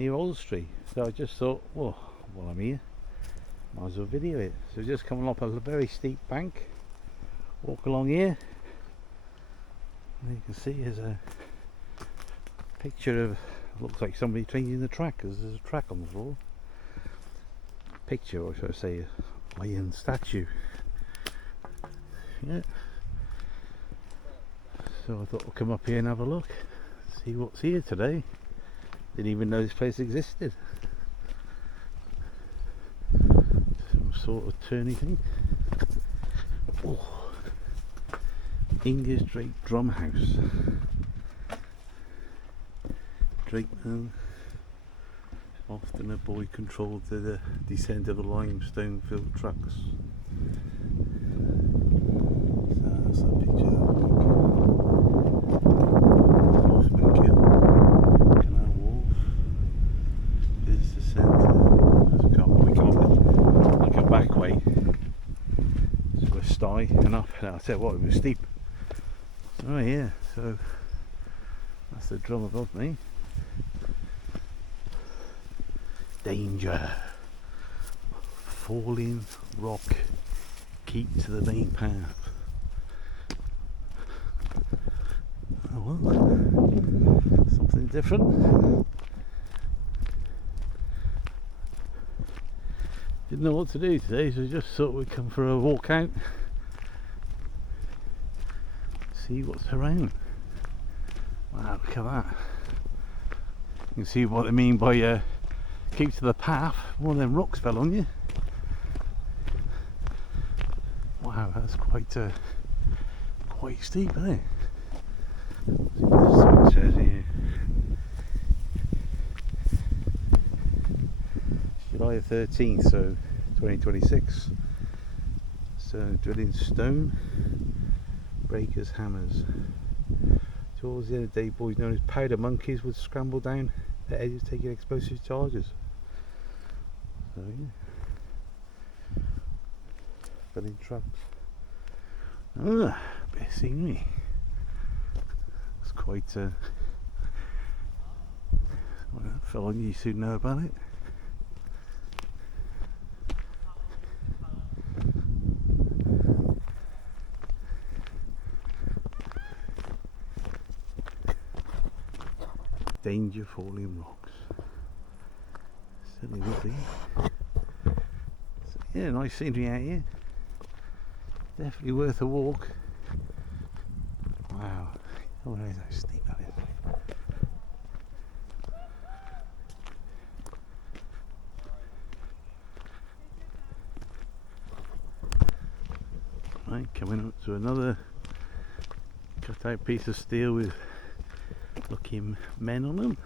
near Oswestry. So I just thought, well, while I'm here, might as well video it. So just coming up a very steep bank, walk along here, and you can see there's a picture of, looks like somebody changing the track, because there's a track on the floor. Picture, or should I say, a iron statue. Yeah. So I thought I'll come up here and have a look, see what's here today. Didn't even know this place existed. Some sort of turny thing. Oh. English Drake Drum House. Drakeman. Often a boy controlled the descent of the limestone filled trucks. So that's a picture of that Hoffman Kill. Canal Wharf. Visitor Centre. We got like a back way. So a sty and up. And I'll tell you what, it was steep. Oh yeah, so that's the drum above me. Danger. Falling rock. Keep to the main path. Oh well, something different. Didn't know what to do today, so just thought we'd come for a walk out. See what's around. Wow, look at that. You can see what they mean by keep to the path. One of them rocks fell on you. Wow, that's quite steep, isn't it? See what this sign says here. July 13th, so 2026. So drilling stone, breakers, hammers. Towards the end of the day, boys known as powder monkeys would scramble down the edges taking explosive charges. So yeah, filling trucks. Ah, bit of scenery. It's quite well, fell on you soon know about it. Danger falling rocks. Certainly would be. So, yeah, nice scenery out here. Definitely worth a walk. Wow. Oh, how steep that is. Right, coming up to another cut out piece of steel with looking men on them.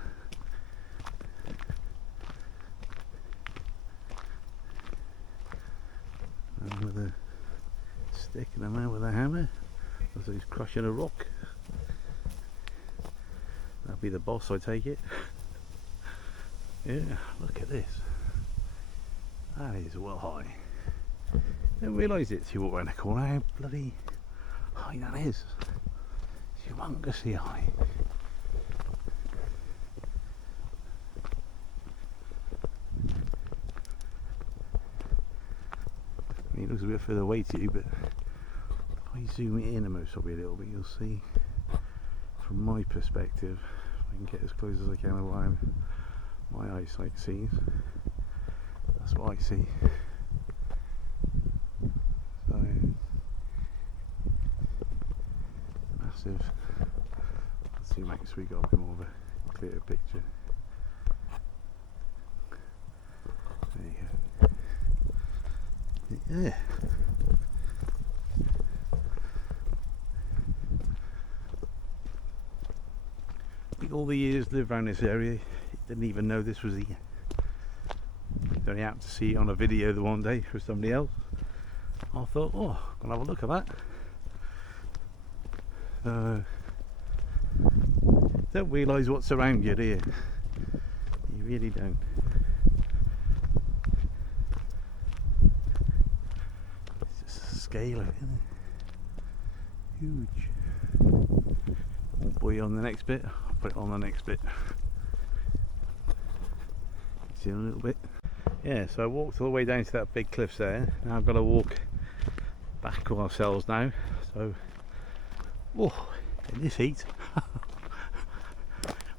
And with a stick and a man with a hammer, as he's crushing a rock. That'll be the boss, I take it. Yeah, look at this. That is well high. Didn't realise it till you walk around the corner how bloody high that is. Humongously high. I mean, it looks a bit further away to you, but if I zoom it in most of it a little bit, you'll see from my perspective, if I can get as close as I can with my eyesight sees, that's what I see. So massive. Let's see, Max, we got a bit more of a clearer picture. There you go. Yeah. I think all the years lived around this area, didn't even know this was here. Only happened to see it on a video the one day for somebody else. I thought, oh, I'm gonna have a look at that. Don't realise what's around you, do you? You really don't. It's just the scale of it, isn't it? Huge. Won't bore you on the next bit. I'll put it on the next bit. in a little bit. Yeah, so I walked all the way down to that big cliff there. Now I've got to walk back ourselves now. So, oh, in this heat.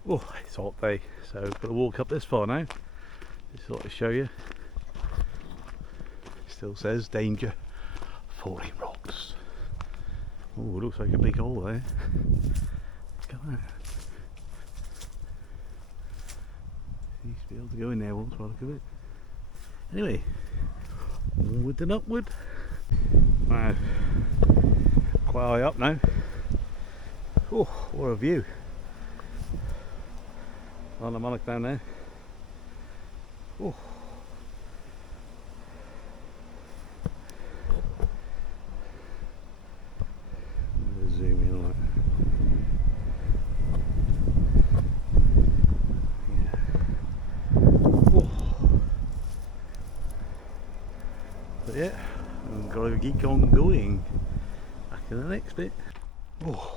Oh, it's a hot day. So I've got to walk up this far now. Just thought to show you. Still says danger, falling rocks. Oh, looks like a big hole there. Look at that. Used to be able to go in there once by the look of it. Anyway, onward and upward. Wow, quite high up now. Oh, what a view. Llanymynech down there. Oh. Zoom in on it. But yeah, I'm going to keep on going. Back in the next bit. Oh.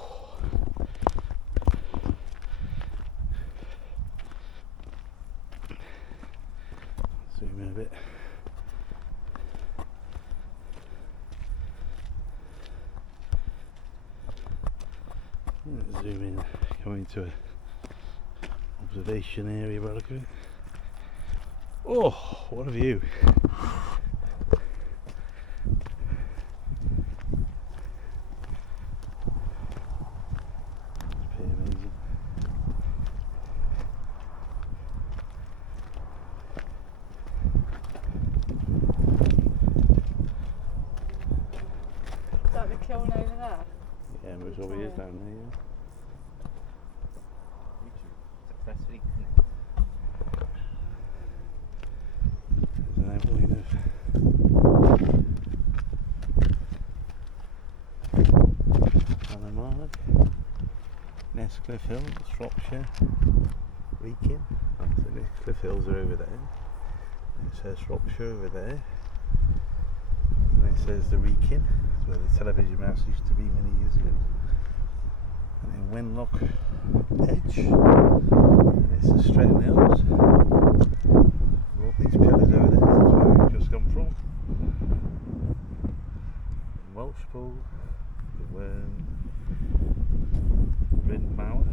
Zoom in a bit. Zoom in, coming to an observation area by the look of it. Oh, what a view! It's pretty amazing. Is that the kiln over there? Yeah, most probably is down there, yeah. Successfully There's an outline of Panoramic, Cliff Hill, Shropshire, Wrekin. Oh, so the Cliff Hills are over there. It says Shropshire over there. And it says the Wrekin. That's where the television mouse used to be many years ago. And then Wenlock Edge. And it's the Stretton Hills. All these pillars over there, that's where we've just come from. Welshpool, the Wern, Rinmauer.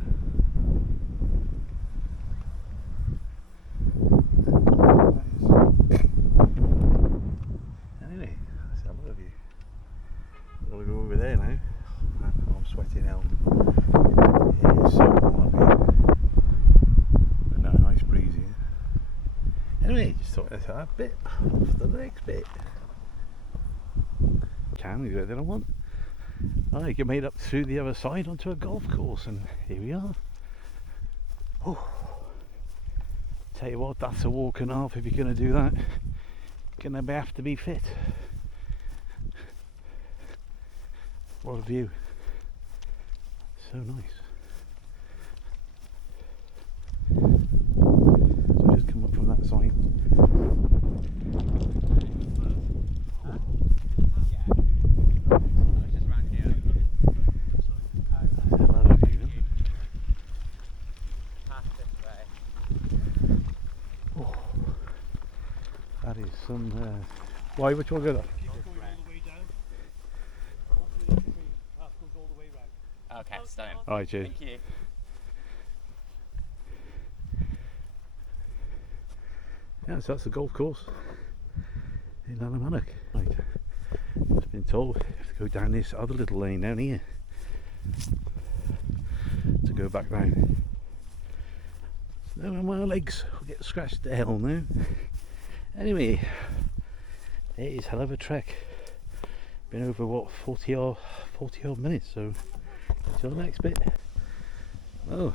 Anyway, that's a lot of you. I've got to go over there now. I'm sweating hell. It is so warm up here. But no, nice breeze here. Anyway, just thought that's a bit off the next bit. Can do anything I want. I get made up through the other side onto a golf course, and here we are. Oh, tell you what, that's a walk and a half if you're going to do that. Gonna have to be fit. What a view! So nice. So just come up from that side. That is some. Why? Which one go there? Okay, stunning. Alright, cheers. Thank you. Yeah, so that's the golf course in Llanymynech. Right. Just been told you have to go down this other little lane down here to go back down. So my legs will get scratched to hell now. Anyway, it is hell of a trek. Been over what, 40 odd minutes, so till the next bit. Oh,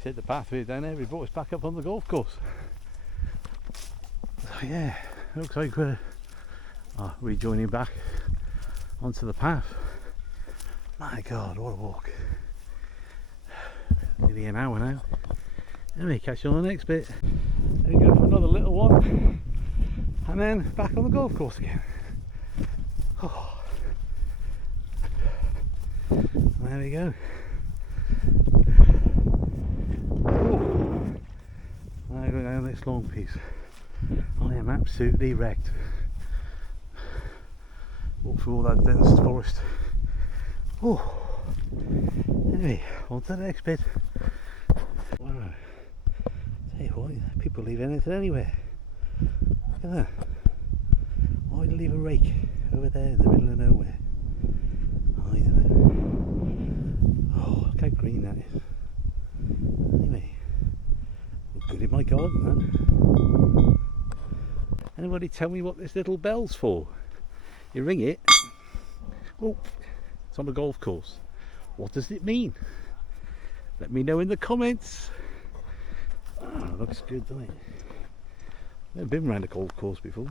said the pathway down there, we brought us back up on the golf course. So yeah, looks like we're rejoining back onto the path. My God, what a walk. Nearly an hour now. Anyway, catch you on the next bit. Then go for another little one, and then back on the golf course again. Oh. There we go. Ooh. I'm going down this long piece. I am absolutely wrecked. Walk through all that dense forest. Oh. Anyway, on to the next bit. Wow. Tell you what, people leave anything anywhere. Look at that. Why would you leave a rake over there in the middle of nowhere? I don't know. Oh, look how green that is. Anyway, look good in my garden, man. Anybody tell me what this little bell's for? You ring it. Oh, it's on the golf course. What does it mean? Let me know in the comments. Oh, looks good, doesn't it? Never been around a golf course before.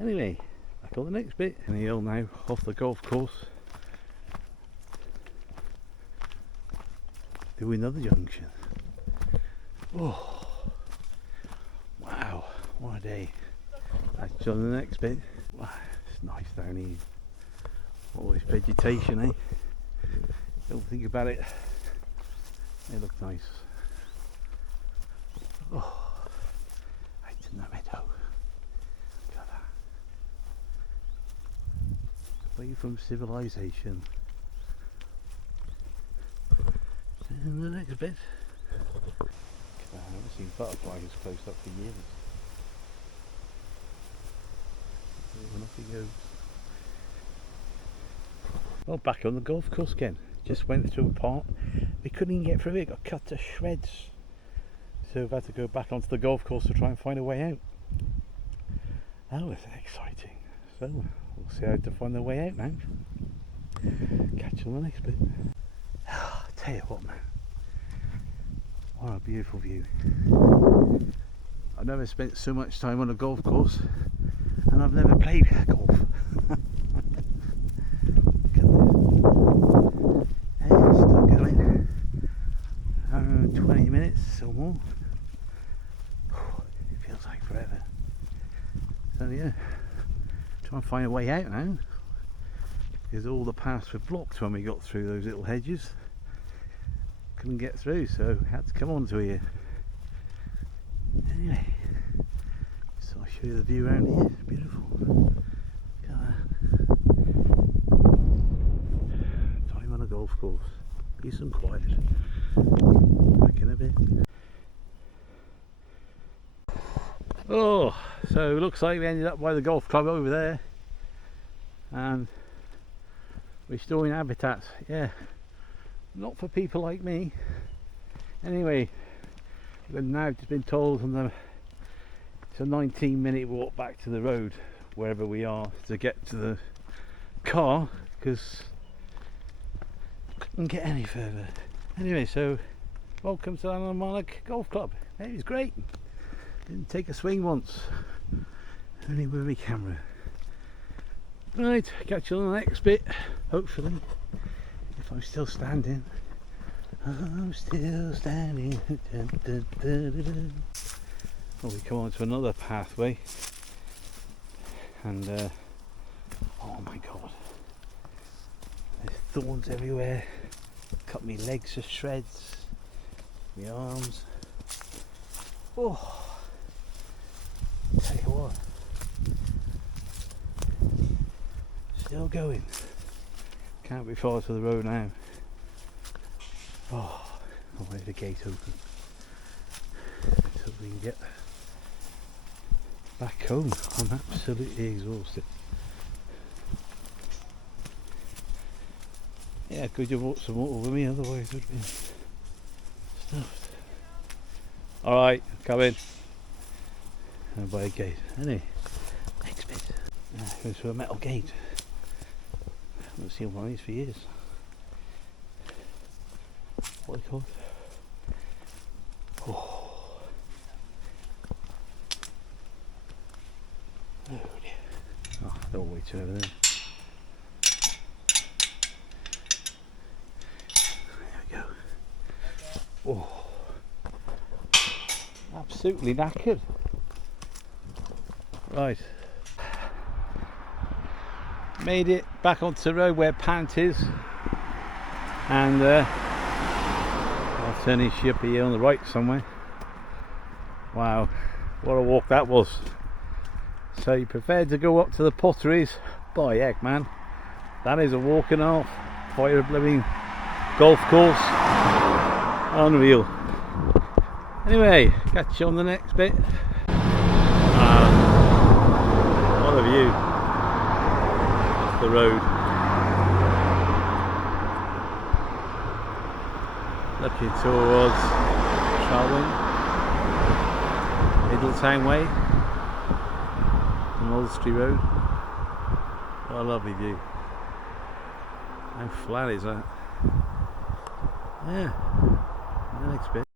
Anyway, back on the next bit. And the hill now, off the golf course. Do another junction. Oh, wow, what a day. That's on the next bit. Wow, it's nice down here. All this vegetation, eh? Don't think about it. They look nice. Oh, right in the meadow. Look at that. Away from civilization. And the next bit. I haven't seen butterflies close up for years. And off he goes. Well, back on the golf course again. Just went through a part. We couldn't even get through it, got cut to shreds. So we've had to go back onto the golf course to try and find a way out. That was exciting. So we'll see how to find the way out now. Catch you on the next bit. Tell you what, man. What a beautiful view. I've never spent so much time on a golf course, and I've never played golf. Look at this. Hey, it's still going. 20 minutes or more. It feels like forever. So yeah, try and find a way out now, because all the paths were blocked when we got through those little hedges. Couldn't get through, so had to come onto here. Anyway, so I'll show you the view around here. It's beautiful. Look at that. Time on a golf course. Peace and quiet. Back in a bit. Oh, so it looks like we ended up by the golf club over there and restoring habitats. Yeah. Not for people like me. Anyway, we've now just been told it's a 19-minute walk back to the road wherever we are to get to the car, because couldn't get any further. Anyway, so welcome to Llanymynech Golf Club. It was great. Didn't take a swing once. Only with my camera. Right, catch you on the next bit, hopefully. If I'm still standing, I'm still standing. Dun, dun, dun, dun, dun. Well, we come on to another pathway, and oh my god, there's thorns everywhere. Cut me legs to shreds, my arms. Oh, tell you what, still going. Can't be far to the road now. Oh, I'll leave the gate open so we can get back home. I'm absolutely exhausted. Yeah, could you brought some water with me, otherwise it would have been stuffed. Alright, come in. And by a gate. Anyway, next bit. Goes through a metal gate. I haven't seen one of these for years. What are they called? Oh. Oh dear. Oh, they're all waiting over there. There we go. Oh. Absolutely knackered. Right. Made it back onto the road where Pant is, and I'll turn this up here on the right somewhere. Wow, what a walk that was. So you prepared to go up to the potteries? By heck, man, that is a walk and a half. Quite a blooming golf course. Unreal. Anyway, catch you on the next bit. What a view. That's the road. Lucky tour was travelling Middletown way on Oswestry Road. What a lovely view. How flat is that? Yeah, the next bit.